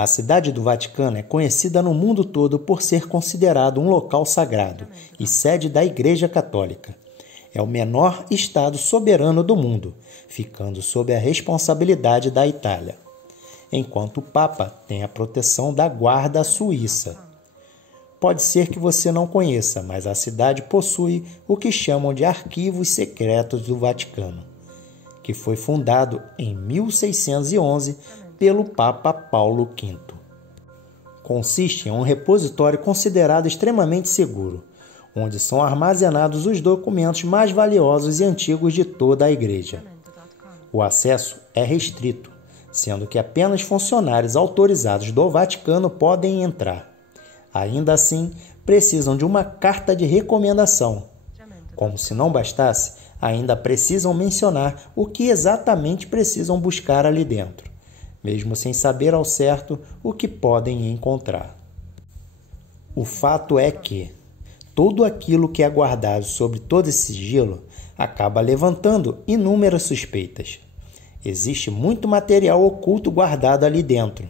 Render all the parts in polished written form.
A cidade do Vaticano é conhecida no mundo todo por ser considerado um local sagrado e sede da Igreja Católica. É o menor estado soberano do mundo, ficando sob a responsabilidade da Itália, enquanto o Papa tem a proteção da Guarda Suíça. Pode ser que você não conheça, mas a cidade possui o que chamam de Arquivos Secretos do Vaticano, que foi fundado em 1611 pelo Papa Paulo V. Consiste em um repositório considerado extremamente seguro, onde são armazenados os documentos mais valiosos e antigos de toda a Igreja. O acesso é restrito, sendo que apenas funcionários autorizados do Vaticano podem entrar. Ainda assim, precisam de uma carta de recomendação. Como se não bastasse, ainda precisam mencionar o que exatamente precisam buscar ali dentro, mesmo sem saber ao certo o que podem encontrar. O fato é que tudo aquilo que é guardado sob todo esse sigilo acaba levantando inúmeras suspeitas. Existe muito material oculto guardado ali dentro,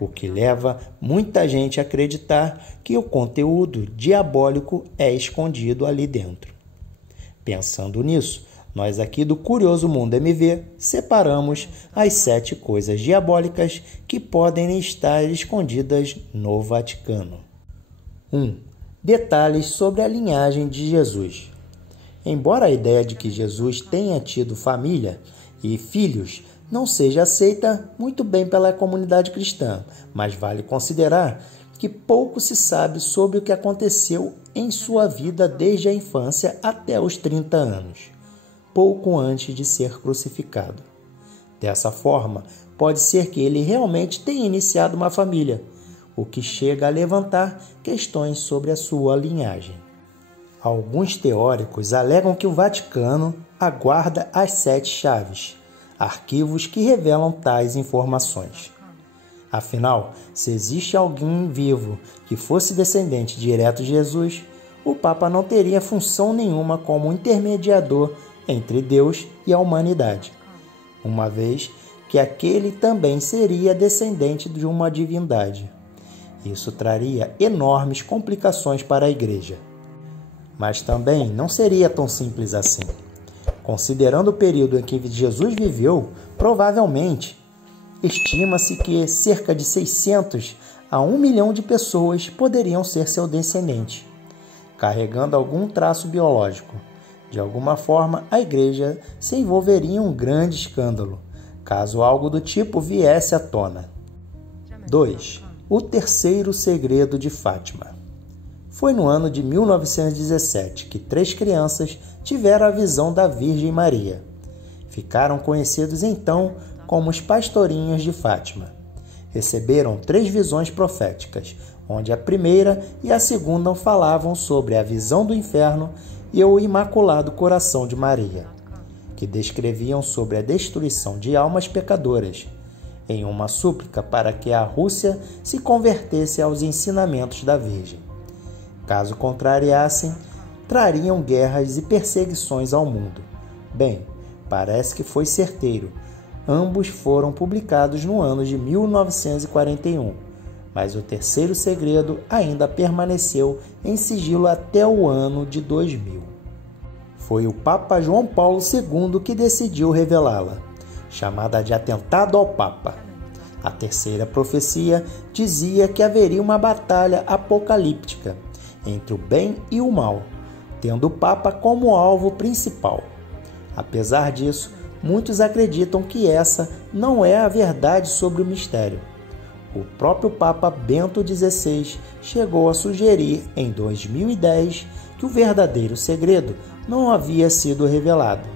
o que leva muita gente a acreditar que o conteúdo diabólico é escondido ali dentro. Pensando nisso, nós aqui do Curioso Mundo MV separamos as 7 coisas diabólicas que podem estar escondidas no Vaticano. 1. Detalhes sobre a linhagem de Jesus. Embora a ideia de que Jesus tenha tido família e filhos não seja aceita muito bem pela comunidade cristã, mas vale considerar que pouco se sabe sobre o que aconteceu em sua vida desde a infância até os 30 anos, pouco antes de ser crucificado. Dessa forma, pode ser que ele realmente tenha iniciado uma família, o que chega a levantar questões sobre a sua linhagem. Alguns teóricos alegam que o Vaticano aguarda as 7 chaves, arquivos que revelam tais informações. Afinal, se existe alguém vivo que fosse descendente direto de Jesus, o Papa não teria função nenhuma como intermediador entre Deus e a humanidade, uma vez que aquele também seria descendente de uma divindade. Isso traria enormes complicações para a Igreja. Mas também não seria tão simples assim. Considerando o período em que Jesus viveu, provavelmente, estima-se que cerca de 600 a 1 milhão de pessoas poderiam ser seu descendente, carregando algum traço biológico. De alguma forma, a Igreja se envolveria em um grande escândalo, caso algo do tipo viesse à tona. 2. O terceiro segredo de Fátima. Foi no ano de 1917 que 3 crianças tiveram a visão da Virgem Maria. Ficaram conhecidos então como os pastorinhos de Fátima. Receberam 3 visões proféticas, onde a primeira e a segunda falavam sobre a visão do inferno e o Imaculado Coração de Maria, que descreviam sobre a destruição de almas pecadoras, em uma súplica para que a Rússia se convertesse aos ensinamentos da Virgem. Caso contrariassem, trariam guerras e perseguições ao mundo. Bem, parece que foi certeiro. Ambos foram publicados no ano de 1941, mas o terceiro segredo ainda permaneceu em sigilo até o ano de 2000. Foi o Papa João Paulo II que decidiu revelá-la, chamada de Atentado ao Papa. A terceira profecia dizia que haveria uma batalha apocalíptica entre o bem e o mal, tendo o Papa como alvo principal. Apesar disso, muitos acreditam que essa não é a verdade sobre o mistério. O próprio Papa Bento XVI chegou a sugerir, em 2010, que o verdadeiro segredo não havia sido revelado,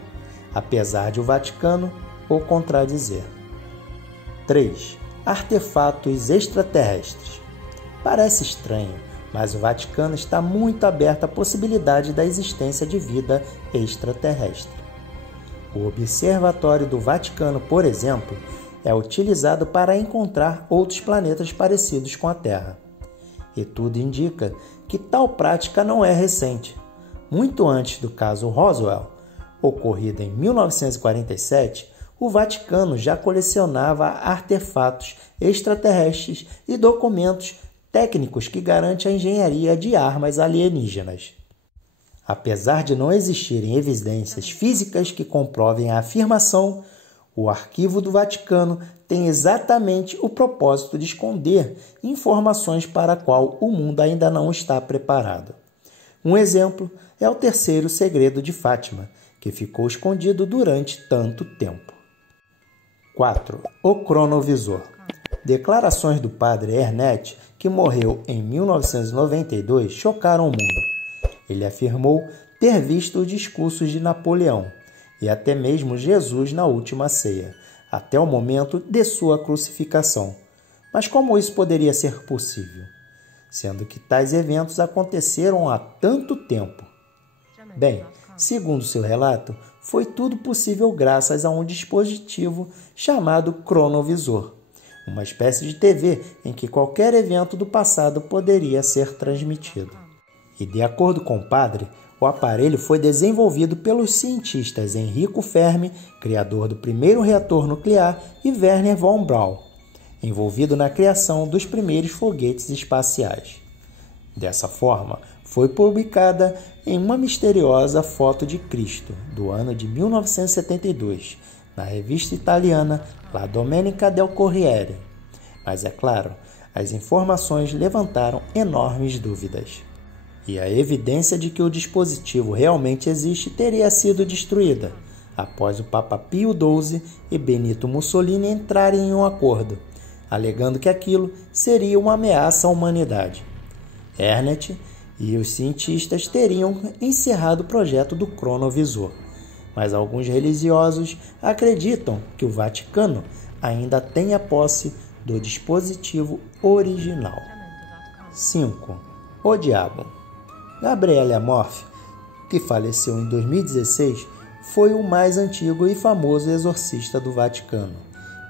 apesar de o Vaticano o contradizer. 3. Artefatos extraterrestres. Parece estranho, mas o Vaticano está muito aberto à possibilidade da existência de vida extraterrestre. O Observatório do Vaticano, por exemplo, é utilizado para encontrar outros planetas parecidos com a Terra. E tudo indica que tal prática não é recente. Muito antes do caso Roswell, ocorrido em 1947, o Vaticano já colecionava artefatos extraterrestres e documentos técnicos que garantem a engenharia de armas alienígenas. Apesar de não existirem evidências físicas que comprovem a afirmação, o Arquivo do Vaticano tem exatamente o propósito de esconder informações para a qual o mundo ainda não está preparado. Um exemplo é o terceiro segredo de Fátima, que ficou escondido durante tanto tempo. 4. O cronovisor. Declarações do padre Ernest, que morreu em 1992, chocaram o mundo. Ele afirmou ter visto os discursos de Napoleão e até mesmo Jesus na última ceia, até o momento de sua crucificação. Mas como isso poderia ser possível, sendo que tais eventos aconteceram há tanto tempo? Bem, segundo seu relato, foi tudo possível graças a um dispositivo chamado cronovisor, uma espécie de TV em que qualquer evento do passado poderia ser transmitido. E de acordo com o padre, o aparelho foi desenvolvido pelos cientistas Enrico Fermi, criador do primeiro reator nuclear, e Wernher von Braun, envolvido na criação dos primeiros foguetes espaciais. Dessa forma, foi publicada em uma misteriosa foto de Cristo, do ano de 1972, na revista italiana La Domenica del Corriere. Mas, é claro, as informações levantaram enormes dúvidas. E a evidência de que o dispositivo realmente existe teria sido destruída após o Papa Pio XII e Benito Mussolini entrarem em um acordo, alegando que aquilo seria uma ameaça à humanidade. Ernest e os cientistas teriam encerrado o projeto do cronovisor, mas alguns religiosos acreditam que o Vaticano ainda tem a posse do dispositivo original. 5. O Diabo. Gabriele Amorth, que faleceu em 2016, foi o mais antigo e famoso exorcista do Vaticano.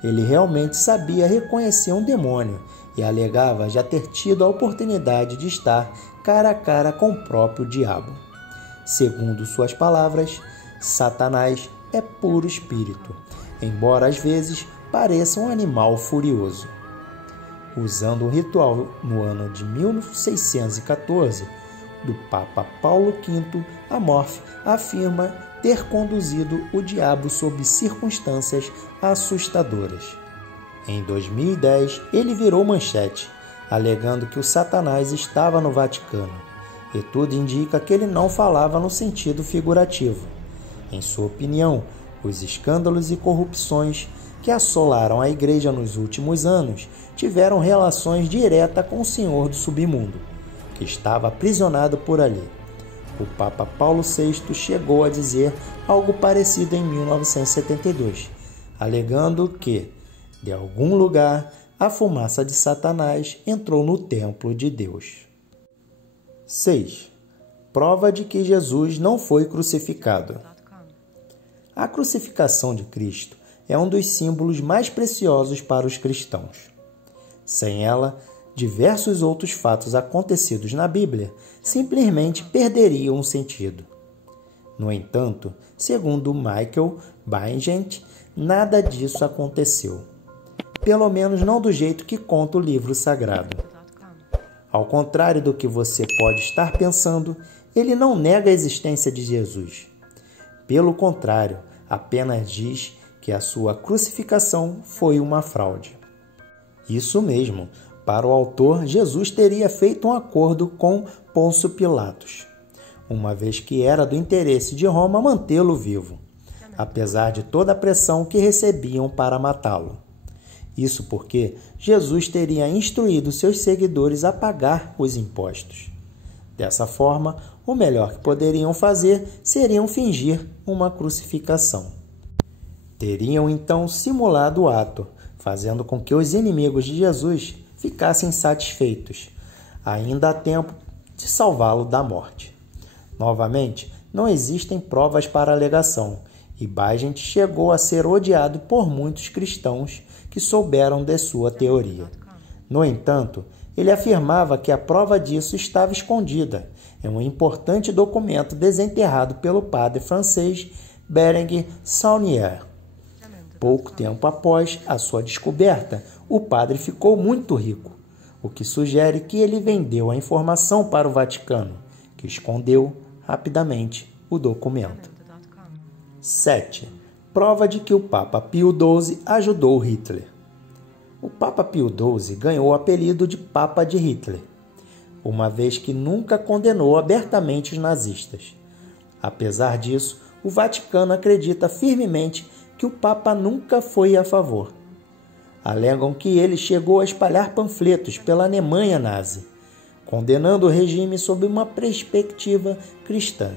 Ele realmente sabia reconhecer um demônio e alegava já ter tido a oportunidade de estar cara a cara com o próprio diabo. Segundo suas palavras, Satanás é puro espírito, embora às vezes pareça um animal furioso. Usando um ritual no ano de 1614, do Papa Paulo V, Amorth afirma ter conduzido o diabo sob circunstâncias assustadoras. Em 2010, ele virou manchete, alegando que o Satanás estava no Vaticano, e tudo indica que ele não falava no sentido figurativo. Em sua opinião, os escândalos e corrupções que assolaram a Igreja nos últimos anos tiveram relações diretas com o Senhor do Submundo, que estava aprisionado por ali. O Papa Paulo VI chegou a dizer algo parecido em 1972, alegando que, de algum lugar, a fumaça de Satanás entrou no templo de Deus. 6. Prova de que Jesus não foi crucificado. A crucificação de Cristo é um dos símbolos mais preciosos para os cristãos. Sem ela, diversos outros fatos acontecidos na Bíblia simplesmente perderiam o sentido. No entanto, segundo Michael Bingent, nada disso aconteceu. Pelo menos não do jeito que conta o livro sagrado. Ao contrário do que você pode estar pensando, ele não nega a existência de Jesus. Pelo contrário, apenas diz que a sua crucificação foi uma fraude. Isso mesmo. Para o autor, Jesus teria feito um acordo com Pôncio Pilatos, uma vez que era do interesse de Roma mantê-lo vivo, apesar de toda a pressão que recebiam para matá-lo. Isso porque Jesus teria instruído seus seguidores a pagar os impostos. Dessa forma, o melhor que poderiam fazer seria fingir uma crucificação. Teriam então simulado o ato, fazendo com que os inimigos de Jesus ficassem satisfeitos. Ainda há tempo de salvá-lo da morte. Novamente, não existem provas para a alegação, e Bingent chegou a ser odiado por muitos cristãos que souberam de sua teoria. No entanto, ele afirmava que a prova disso estava escondida em um importante documento desenterrado pelo padre francês Berenguer Saunier. Pouco tempo após a sua descoberta, o padre ficou muito rico, o que sugere que ele vendeu a informação para o Vaticano, que escondeu rapidamente o documento. 7. Prova de que o Papa Pio XII ajudou Hitler. O Papa Pio XII ganhou o apelido de Papa de Hitler, uma vez que nunca condenou abertamente os nazistas. Apesar disso, o Vaticano acredita firmemente que o Papa nunca foi a favor. Alegam que ele chegou a espalhar panfletos pela Alemanha nazi, condenando o regime sob uma perspectiva cristã,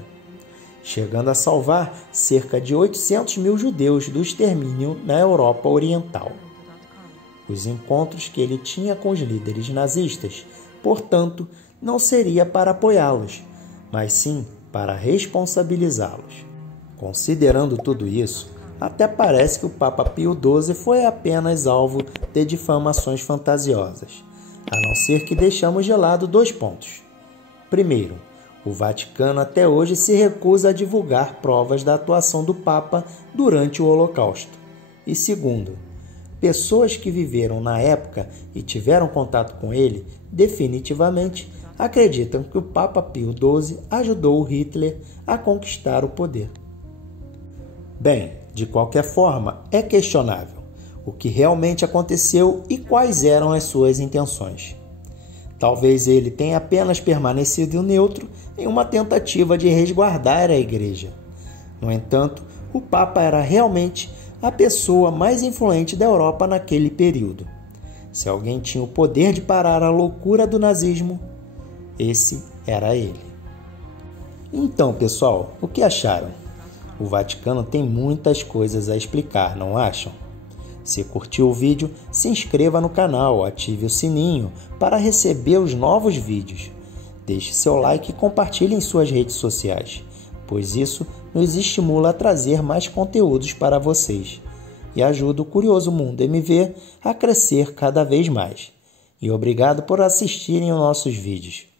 chegando a salvar cerca de 800 mil judeus do extermínio na Europa Oriental. Os encontros que ele tinha com os líderes nazistas, portanto, não seria para apoiá-los, mas sim para responsabilizá-los. Considerando tudo isso, até parece que o Papa Pio XII foi apenas alvo de difamações fantasiosas, a não ser que deixamos de lado 2 pontos. Primeiro, o Vaticano até hoje se recusa a divulgar provas da atuação do Papa durante o Holocausto. E segundo, pessoas que viveram na época e tiveram contato com ele, definitivamente acreditam que o Papa Pio XII ajudou Hitler a conquistar o poder. Bem, de qualquer forma, é questionável o que realmente aconteceu e quais eram as suas intenções. Talvez ele tenha apenas permanecido neutro em uma tentativa de resguardar a Igreja. No entanto, o Papa era realmente a pessoa mais influente da Europa naquele período. Se alguém tinha o poder de parar a loucura do nazismo, esse era ele. Então, pessoal, o que acharam? O Vaticano tem muitas coisas a explicar, não acham? Se curtiu o vídeo, se inscreva no canal, ative o sininho para receber os novos vídeos. Deixe seu like e compartilhe em suas redes sociais, pois isso nos estimula a trazer mais conteúdos para vocês e ajuda o Curioso Mundo MV a crescer cada vez mais. E obrigado por assistirem aos nossos vídeos.